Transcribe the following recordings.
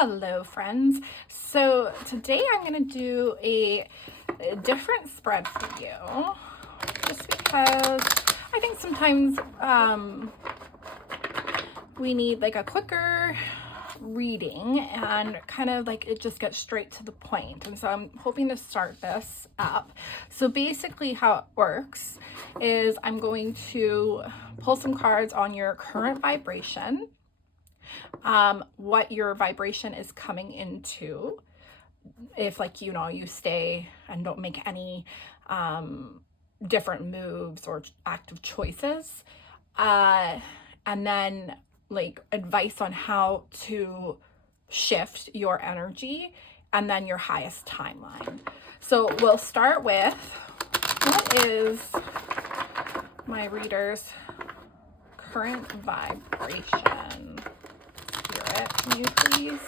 Hello friends. So today I'm going to do a different spread for you just because I think sometimes we need like a quicker reading and kind of like it just gets straight to the point. And so I'm hoping to start this up. So basically how it works is I'm going to pull some cards on your current vibration, what your vibration is coming into, if like you stay and don't make any different moves or active choices, and then like advice on how to shift your energy, and then your highest timeline. So we'll start with, what is my reader's current vibration? Spirit, can you please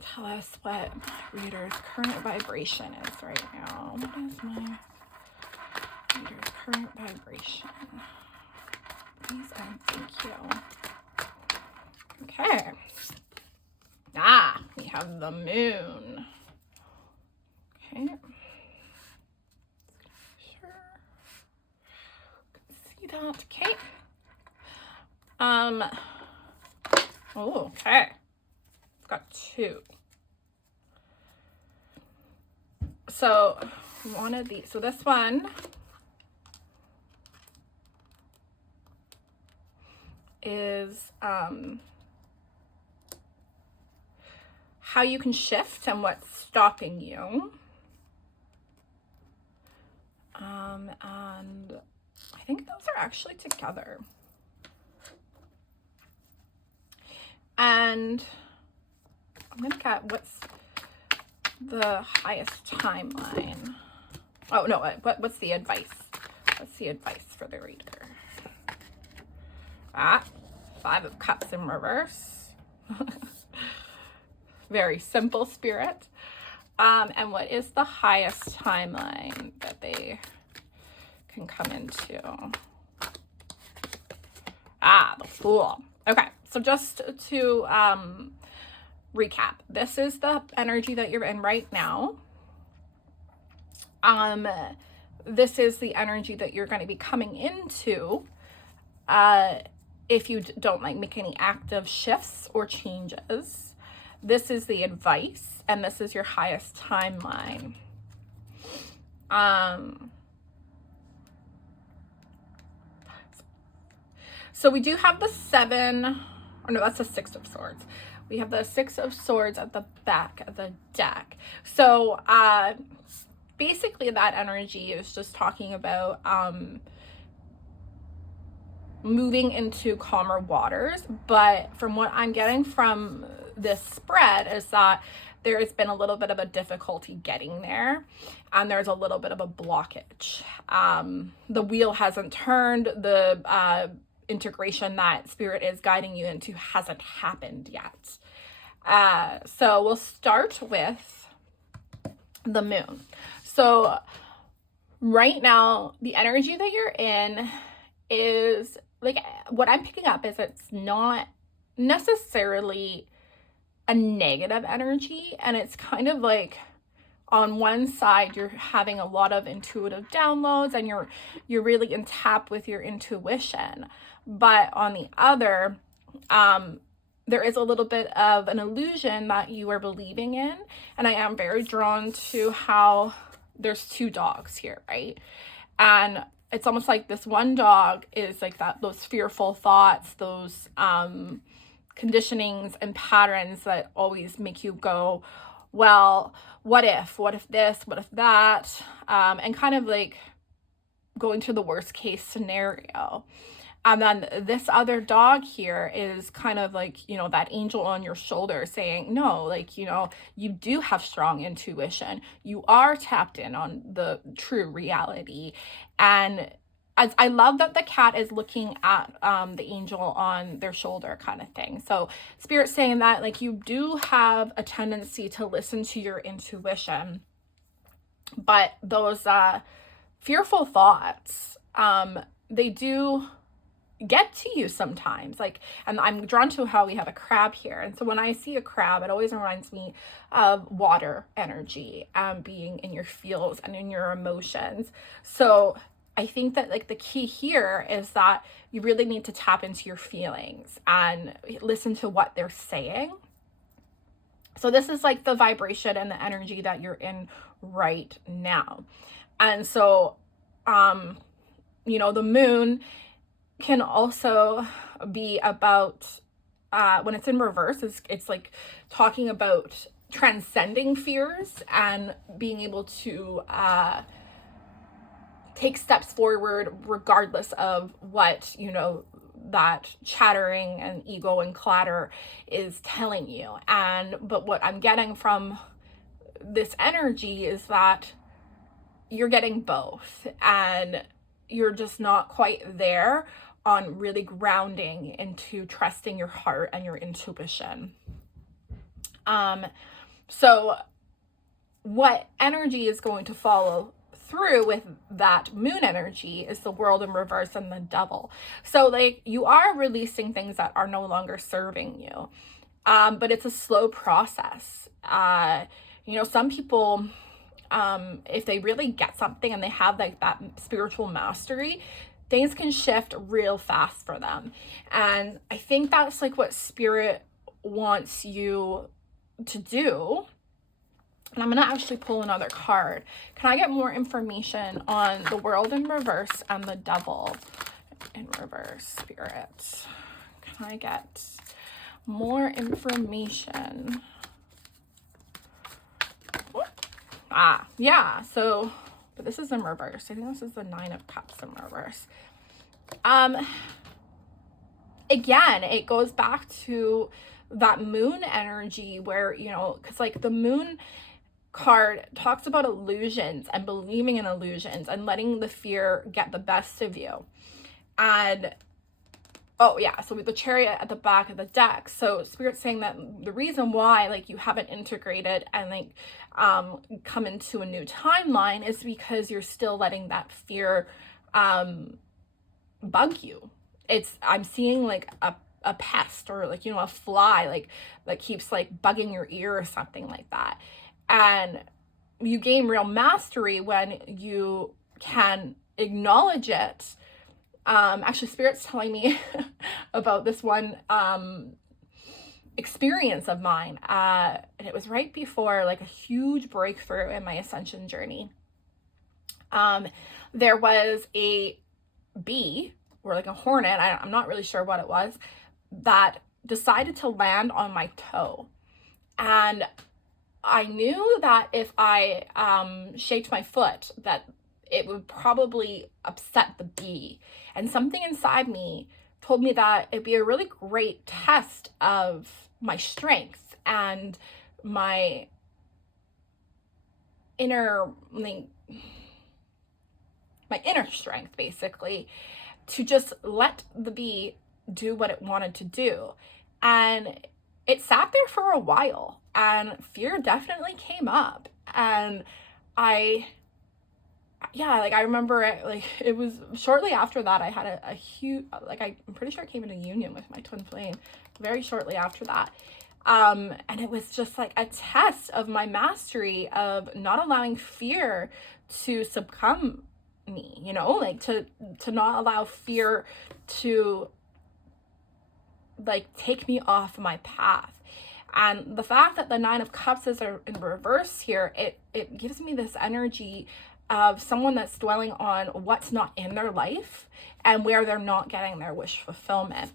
tell us what my reader's current vibration is right now? What is my reader's current vibration? Please and thank you. Okay. We have the moon. Okay. Sure. See that? Okay. Oh, okay. It's got two. So one of these. So this one is how you can shift and what's stopping you. And I think those are actually together. And I'm gonna get what's the highest timeline. Oh no, what's the advice? What's the advice for the reader? Five of Cups in reverse. Very simple spirit. And what is the highest timeline that they can come into? The Fool. Okay, so just to recap, this is the energy that you're in right now. This is the energy that you're going to be coming into if you don't like make any active shifts or changes. This is the advice, and this is your highest timeline. So we do have the that's the Six of Swords. We have the Six of Swords at the back of the deck. So basically that energy is just talking about moving into calmer waters. But from what I'm getting from this spread is that there has been a little bit of a difficulty getting there, and there's a little bit of a blockage. The wheel hasn't turned. The integration that spirit is guiding you into hasn't happened yet. So we'll start with the moon. So right now, the energy that you're in is like, what I'm picking up is it's not necessarily a negative energy, and it's kind of like on one side you're having a lot of intuitive downloads and you're really in tap with your intuition, but on the other there is a little bit of an illusion that you are believing in. And I am very drawn to how there's two dogs here, right? And it's almost like this one dog is like those fearful thoughts, those conditionings and patterns that always make you go, well, what if this, what if that, and kind of like going to the worst case scenario. And then this other dog here is kind of like, that angel on your shoulder saying, no, like, you do have strong intuition. You are tapped in on the true reality. And I love that the cat is looking at the angel on their shoulder kind of thing. So Spirit's saying that like you do have a tendency to listen to your intuition, but those fearful thoughts, they do get to you sometimes. Like, and I'm drawn to how we have a crab here. And so when I see a crab, it always reminds me of water energy, being in your feels and in your emotions. So I think that like the key here is that you really need to tap into your feelings and listen to what they're saying. So this is like the vibration and the energy that you're in right now. And so, the moon can also be about, when it's in reverse, it's like talking about transcending fears and being able to take steps forward regardless of what, that chattering and ego and clatter is telling you. But what I'm getting from this energy is that you're getting both, and you're just not quite there on really grounding into trusting your heart and your intuition. So what energy is going to follow through with that moon energy is the world in reverse and the devil. So like you are releasing things that are no longer serving you. But it's a slow process. Some people, if they really get something and they have like that spiritual mastery, things can shift real fast for them. And I think that's like what spirit wants you to do. And I'm going to actually pull another card. Can I get more information on the world in reverse and the devil in reverse, spirit? Can I get more information? Yeah. So, but this is in reverse. I think this is the 9 of Cups in reverse. Again, it goes back to that moon energy where, because like the moon card talks about illusions and believing in illusions and letting the fear get the best of you. And so with the Chariot at the back of the deck. So Spirit's saying that the reason why like you haven't integrated and like come into a new timeline is because you're still letting that fear bug you. I'm seeing like a pest or like, a fly like that keeps like bugging your ear or something like that. And you gain real mastery when you can acknowledge it. Actually, Spirit's telling me about this one experience of mine. And it was right before like a huge breakthrough in my ascension journey. There was a bee or like a hornet, I'm not really sure what it was, that decided to land on my toe. And I knew that if I shaked my foot, that it would probably upset the bee. And something inside me told me that it'd be a really great test of my strength and my inner strength, basically, to just let the bee do what it wanted to do. And it sat there for a while, and fear definitely came up. And I remember it, like, it was shortly after that I had a huge, like, I'm pretty sure I came into union with my twin flame very shortly after that. And it was just like a test of my mastery of not allowing fear to succumb me, like to not allow fear to like take me off my path. And the fact that the 9 of Cups is in reverse here, it gives me this energy of someone that's dwelling on what's not in their life and where they're not getting their wish fulfillment.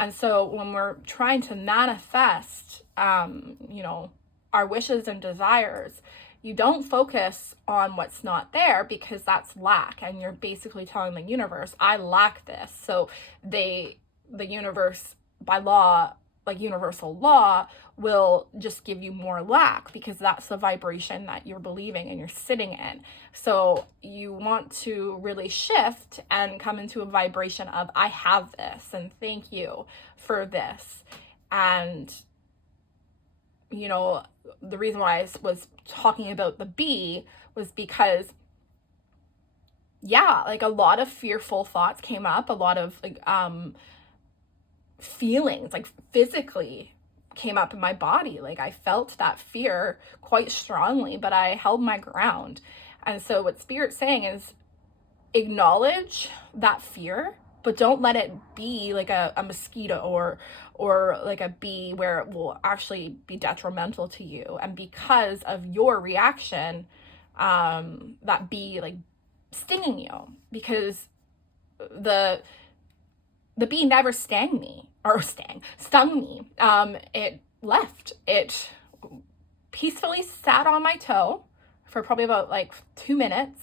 And so when we're trying to manifest, our wishes and desires, you don't focus on what's not there, because that's lack. And you're basically telling the universe, I lack this. So the universe, by law, like universal law, will just give you more lack, because that's the vibration that you're believing and you're sitting in. So you want to really shift and come into a vibration of, I have this and thank you for this. And the reason why I was talking about the bee was because yeah, like a lot of fearful thoughts came up, a lot of like feelings, like physically came up in my body. Like I felt that fear quite strongly, but I held my ground. And so what Spirit's saying is acknowledge that fear, but don't let it be like a mosquito or like a bee where it will actually be detrimental to you. And because of your reaction, that bee like stinging you, because the bee never stung me. It left. It peacefully sat on my toe for probably about like 2 minutes,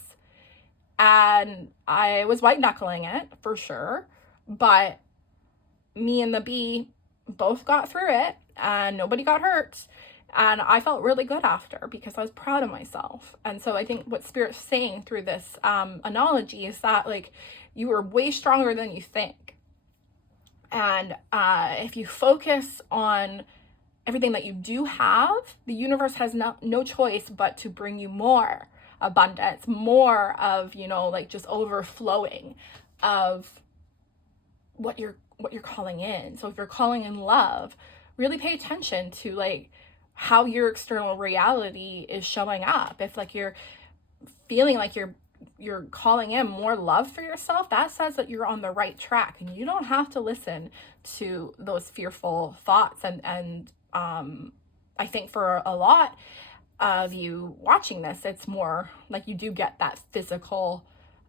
and I was white knuckling it for sure, but me and the bee both got through it and nobody got hurt. And I felt really good after because I was proud of myself. And so I think what Spirit's saying through this analogy is that like you are way stronger than you think. And if you focus on everything that you do have, the universe has no choice but to bring you more abundance, more of, like just overflowing of what you're calling in. So if you're calling in love, really pay attention to like how your external reality is showing up. If like you're feeling like you're calling in more love for yourself, that says that you're on the right track, and you don't have to listen to those fearful thoughts. And I think for a lot of you watching this, it's more like you do get that physical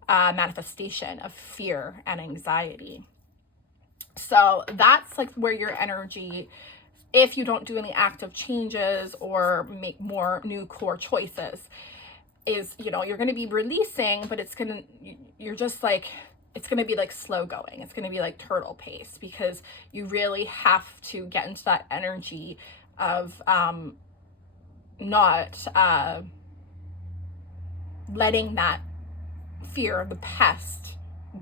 manifestation of fear and anxiety. So that's like where your energy, if you don't do any active changes or make more new core choices, is, you're going to be releasing, but it's going to be like slow going. It's going to be like turtle pace, because you really have to get into that energy of not letting that fear of the pest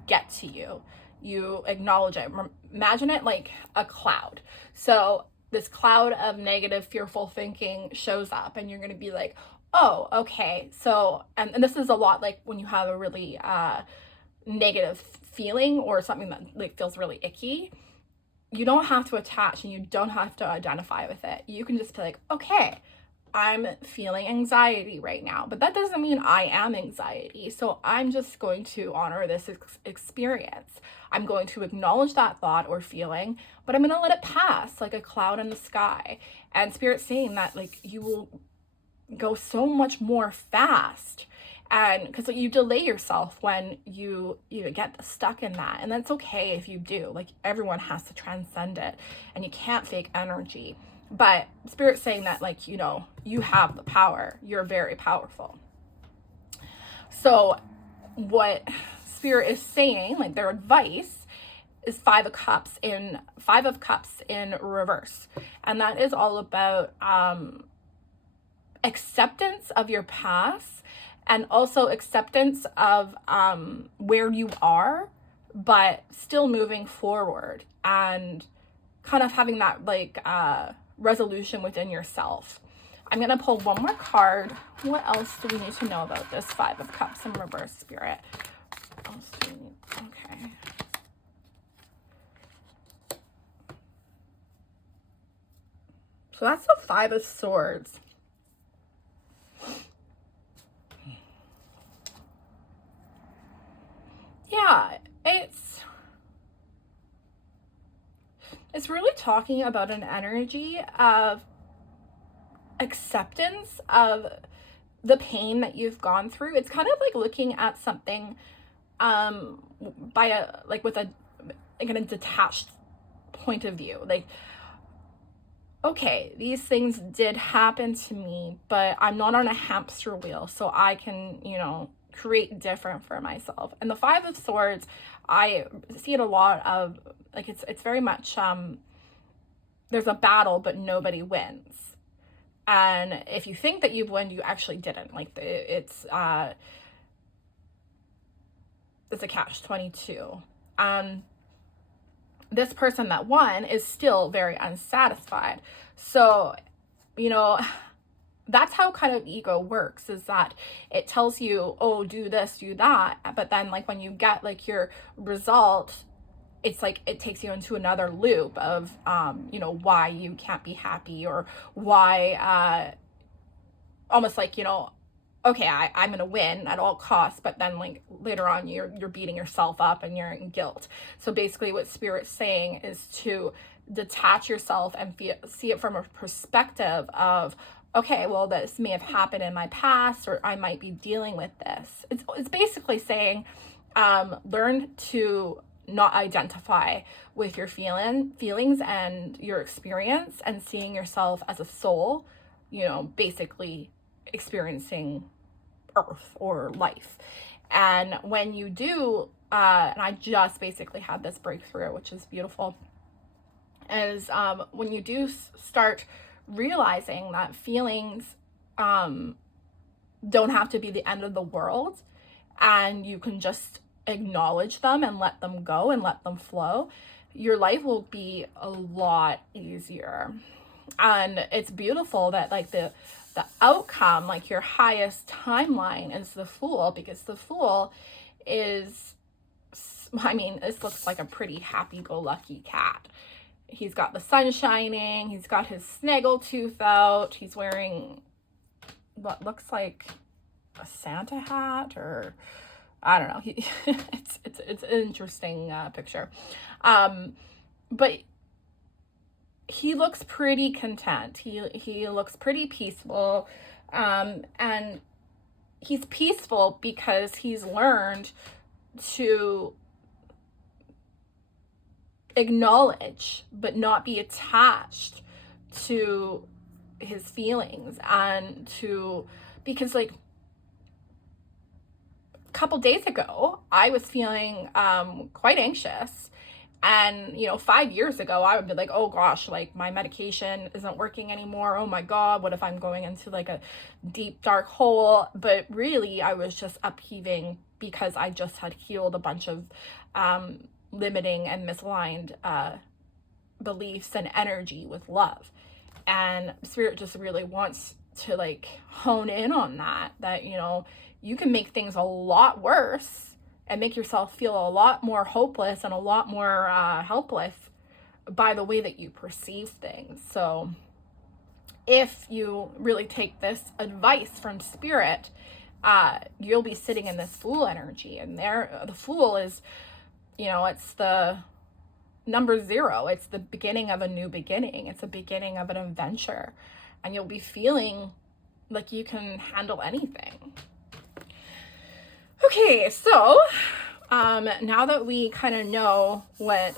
get to you. You acknowledge it. Imagine it like a cloud. So this cloud of negative, fearful thinking shows up, and you're going to be like, oh, okay. So, and this is a lot like when you have a really negative feeling or something that like feels really icky. You don't have to attach, and you don't have to identify with it. You can just be like, okay, I'm feeling anxiety right now, but that doesn't mean I am anxiety. So I'm just going to honor this experience. I'm going to acknowledge that thought or feeling, but I'm going to let it pass like a cloud in the sky. And Spirit's saying that like you will go so much more fast, and because like, you delay yourself when you get stuck in that. And that's okay if you do. Like everyone has to transcend it, and you can't fake energy. But Spirit's saying that like, you have the power. You're very powerful. So what Spirit is saying, like their advice, is 5 of Cups in reverse. And that is all about acceptance of your past, and also acceptance of where you are, but still moving forward, and kind of having that like resolution within yourself. I'm going to pull one more card. What else do we need to know about this 5 of Cups in reverse, Spirit? What else do we need? Okay. So that's the 5 of Swords. Yeah, it's really talking about an energy of acceptance of the pain that you've gone through. It's kind of like looking at something with a detached point of view. Like, okay, these things did happen to me, but I'm not on a hamster wheel, so I can, create different for myself. And the 5 of Swords, I see it a lot of, like, it's very much, there's a battle, but nobody wins. And if you think that you've won, you actually didn't. Like, it's a catch-22. This person that won is still very unsatisfied. So, that's how kind of ego works, is that it tells you, oh, do this, do that. But then like when you get like your result, it's like it takes you into another loop of, you know, why you can't be happy, or why, almost like, you know, okay, I'm gonna win at all costs, but then like later on you're beating yourself up and you're in guilt. So basically what Spirit's saying is to detach yourself and see it from a perspective of, okay, well, this may have happened in my past, or I might be dealing with this. It's basically saying, learn to not identify with your feelings and your experience, and seeing yourself as a soul, you know, basically experiencing earth or life. And when you do, and I just basically had this breakthrough, which is beautiful, is when you do start realizing that feelings don't have to be the end of the world, and you can just acknowledge them and let them go and let them flow, your life will be a lot easier. And it's beautiful that like the outcome, like your highest timeline, is the Fool, because the Fool is, I mean, this looks like a pretty happy-go-lucky cat. He's got the sun shining, he's got his snaggletooth out, he's wearing what looks like a Santa hat, or I don't know. It's an interesting picture. But he looks pretty content. He looks pretty peaceful. And he's peaceful because he's learned to acknowledge but not be attached to his feelings, and to, because like a couple days ago I was feeling quite anxious, and you know, 5 years ago I would be like, oh gosh, like my medication isn't working anymore, oh my god, what if I'm going into like a deep dark hole? But really I was just upheaving because I just had healed a bunch of limiting and misaligned beliefs and energy with love. And Spirit just really wants to like hone in on that, you know, you can make things a lot worse and make yourself feel a lot more hopeless and a lot more helpless by the way that you perceive things. So if you really take this advice from Spirit, you'll be sitting in this Fool energy. And the Fool is, you know, it's the number 0. It's the beginning of a new beginning. It's the beginning of an adventure. And you'll be feeling like you can handle anything. Okay, so now that we kind of know what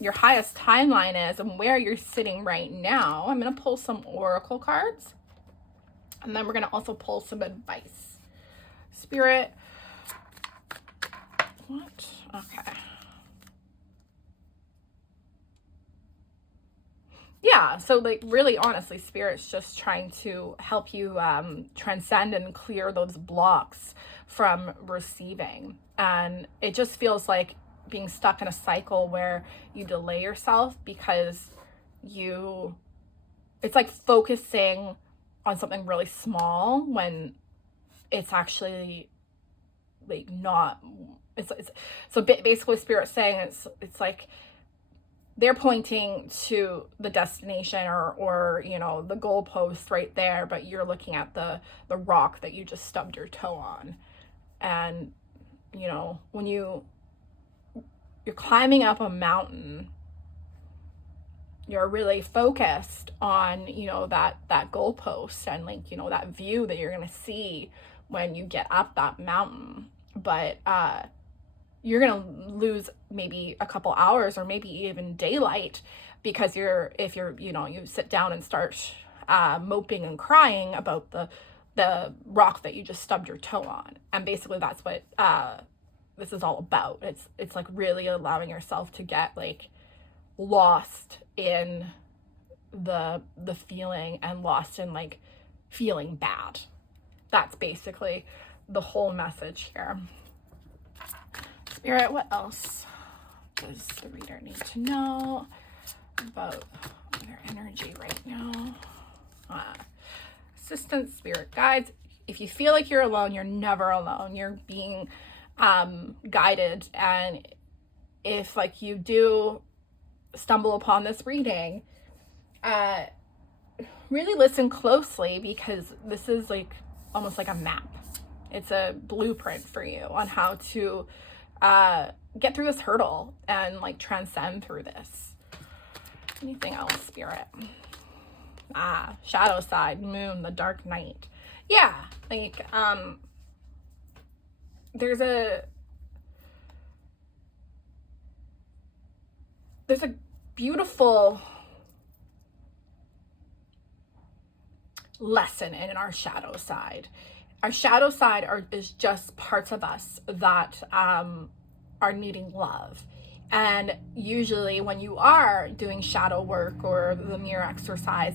your highest timeline is and where you're sitting right now, I'm going to pull some oracle cards. And then we're going to also pull some advice. Spirit. What? Okay. Yeah, so like really honestly, Spirit's just trying to help you transcend and clear those blocks from receiving. And it just feels like being stuck in a cycle where you delay yourself because it's like focusing on something really small when it's actually like not, so basically Spirit's saying it's like they're pointing to the destination or you know, the goalpost right there, but you're looking at the rock that you just stubbed your toe on. And you know, when you're climbing up a mountain, you're really focused on, you know, that goalpost and like, you know, that view that you're gonna see when you get up that mountain. But you're gonna lose maybe a couple hours or maybe even daylight because if you're you know, you sit down and start moping and crying about the rock that you just stubbed your toe on. And basically that's what this is all about. It's like really allowing yourself to get like lost in the feeling and lost in like feeling bad. That's basically the whole message here. Spirit, what else does the reader need to know about their energy right now? assistants, spirit guides. If you feel like you're alone, you're never alone. You're being guided. And if like you do stumble upon this reading, really listen closely, because this is like almost like a map. It's a blueprint for you on how to get through this hurdle and like transcend through this. Anything else, spirit? Shadow side, moon, the dark night. Yeah, like there's a beautiful lesson in our shadow side. Our shadow side is just parts of us that are needing love. And usually when you are doing shadow work or the mirror exercise,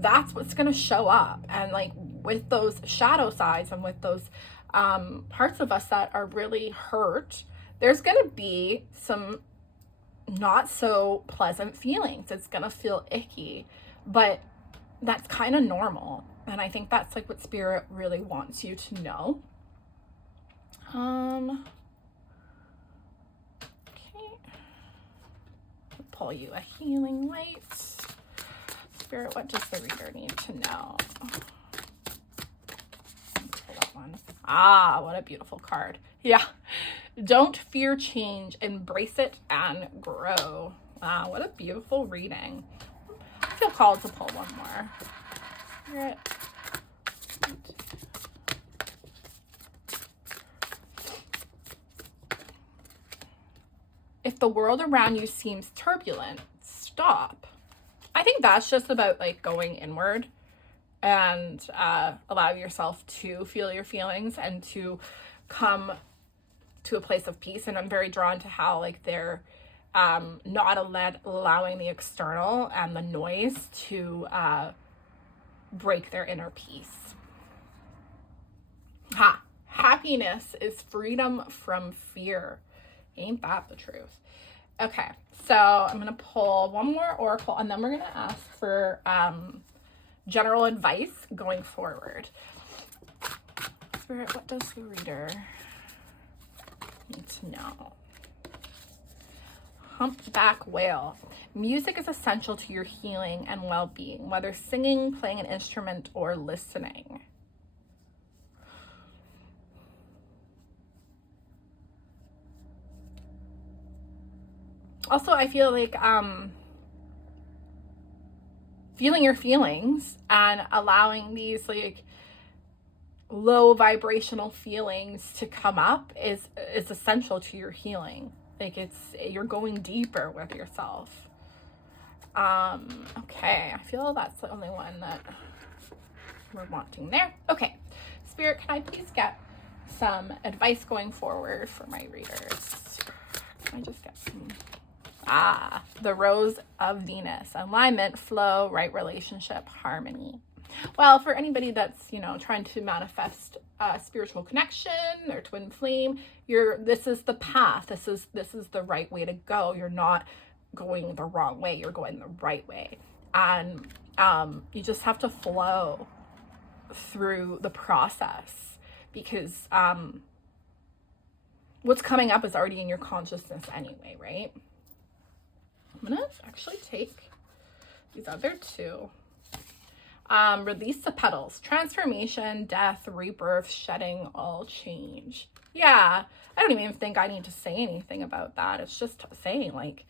that's what's going to show up. And like with those shadow sides and with those parts of us that are really hurt, there's going to be some not so pleasant feelings. It's going to feel icky, but that's kind of normal. And I think that's like what spirit really wants you to know. Okay. Pull you a healing light. Spirit, what does the reader need to know? Let's pull that one. What a beautiful card. Yeah. Don't fear change, embrace it and grow. What a beautiful reading. I feel called to pull one more. Spirit. If the world around you seems turbulent, stop. I think that's just about like going inward and allow yourself to feel your feelings and to come to a place of peace. And I'm very drawn to how like they're not allowing the external and the noise to break their inner peace. Happiness is freedom from fear. Ain't that the truth? Okay, so I'm gonna pull one more oracle, and then we're gonna ask for general advice going forward. Spirit, what does the reader need to know? Humpback whale. Music is essential to your healing and well-being, whether singing, playing an instrument, or listening. Also, I feel like feeling your feelings and allowing these like low vibrational feelings to come up is essential to your healing. Like you're going deeper with yourself. Okay, I feel that's the only one that we're wanting there. Okay, Spirit, can I please get some advice going forward for my readers? Can I just get some? The Rose of Venus. Alignment, flow, right relationship, harmony. Well, for anybody that's, trying to manifest a spiritual connection, their twin flame, this is the path. This is the right way to go. You're not going the wrong way. You're going the right way. And you just have to flow through the process, because what's coming up is already in your consciousness anyway, right? I'm gonna actually take these other two. Release the petals. Transformation, death, rebirth, shedding, all change. Yeah, I don't even think I need to say anything about that. It's just saying like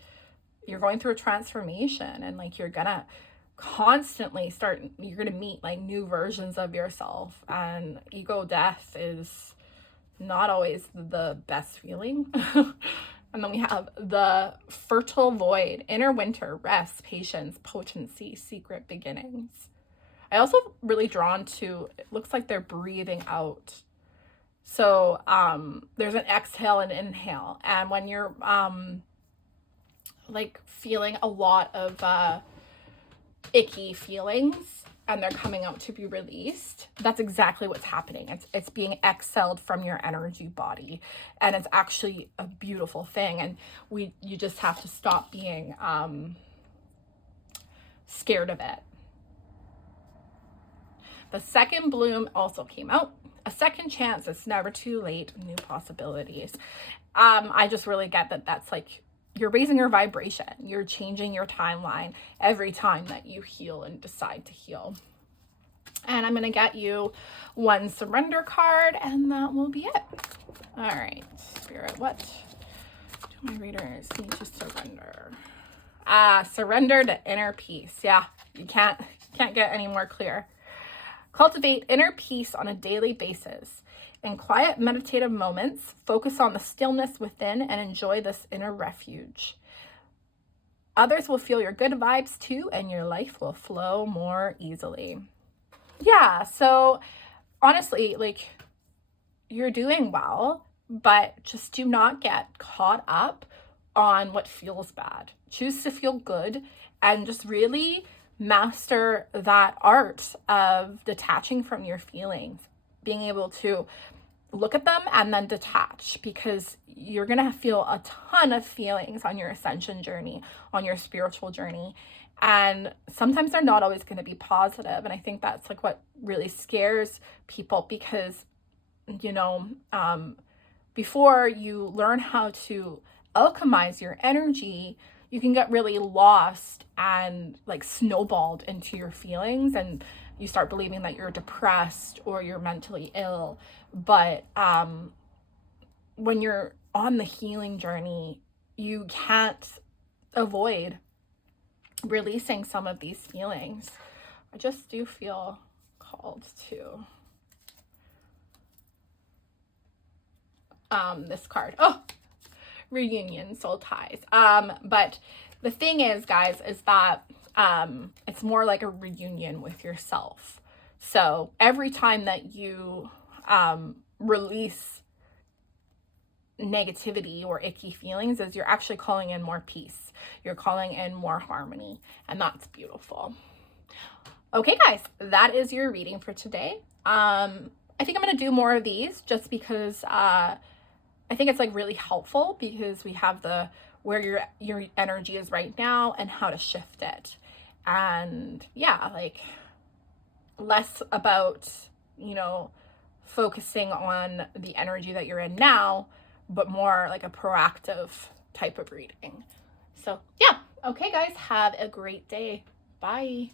you're going through a transformation, and like you're gonna constantly you're gonna meet like new versions of yourself, and ego death is not always the best feeling. And then we have the fertile void, inner winter, rest, patience, potency, secret beginnings. I also really drawn to, it looks like they're breathing out. So there's an exhale and inhale. And when you're like feeling a lot of icky feelings and they're coming out to be released, that's exactly what's happening. It's being exhaled from your energy body, and it's actually a beautiful thing. And you just have to stop being scared of it. The second bloom also came out. A second chance, it's never too late, new possibilities. I just really get that that's like, you're raising your vibration. You're changing your timeline every time that you heal and decide to heal. And I'm going to get you one surrender card, and that will be it. All right, Spirit, what do my readers need to surrender? Surrender to inner peace. Yeah, you can't get any more clear. Cultivate inner peace on a daily basis. In quiet meditative moments, focus on the stillness within and enjoy this inner refuge. Others will feel your good vibes too, and your life will flow more easily. Yeah, so honestly, like, you're doing well, but just do not get caught up on what feels bad. Choose to feel good and just really master that art of detaching from your feelings, being able to look at them and then detach, because you're going to feel a ton of feelings on your ascension journey, on your spiritual journey. And sometimes they're not always going to be positive. And I think that's like what really scares people, because, you know, before you learn how to alchemize your energy, you can get really lost and like snowballed into your feelings, and you start believing that you're depressed or you're mentally ill. But when you're on the healing journey, you can't avoid releasing some of these feelings. I just do feel called to this card. Oh, reunion, soul ties. But the thing is, guys, is that it's more like a reunion with yourself. So every time that you release negativity or icky feelings, is you're actually calling in more peace. You're calling in more harmony, and that's beautiful. Okay, guys, that is your reading for today. I think I'm going to do more of these just because I think it's like really helpful, because we have the where your energy is right now and how to shift it. And yeah, like less about, you know, focusing on the energy that you're in now, but more like a proactive type of reading. So yeah. Okay, guys, have a great day. Bye.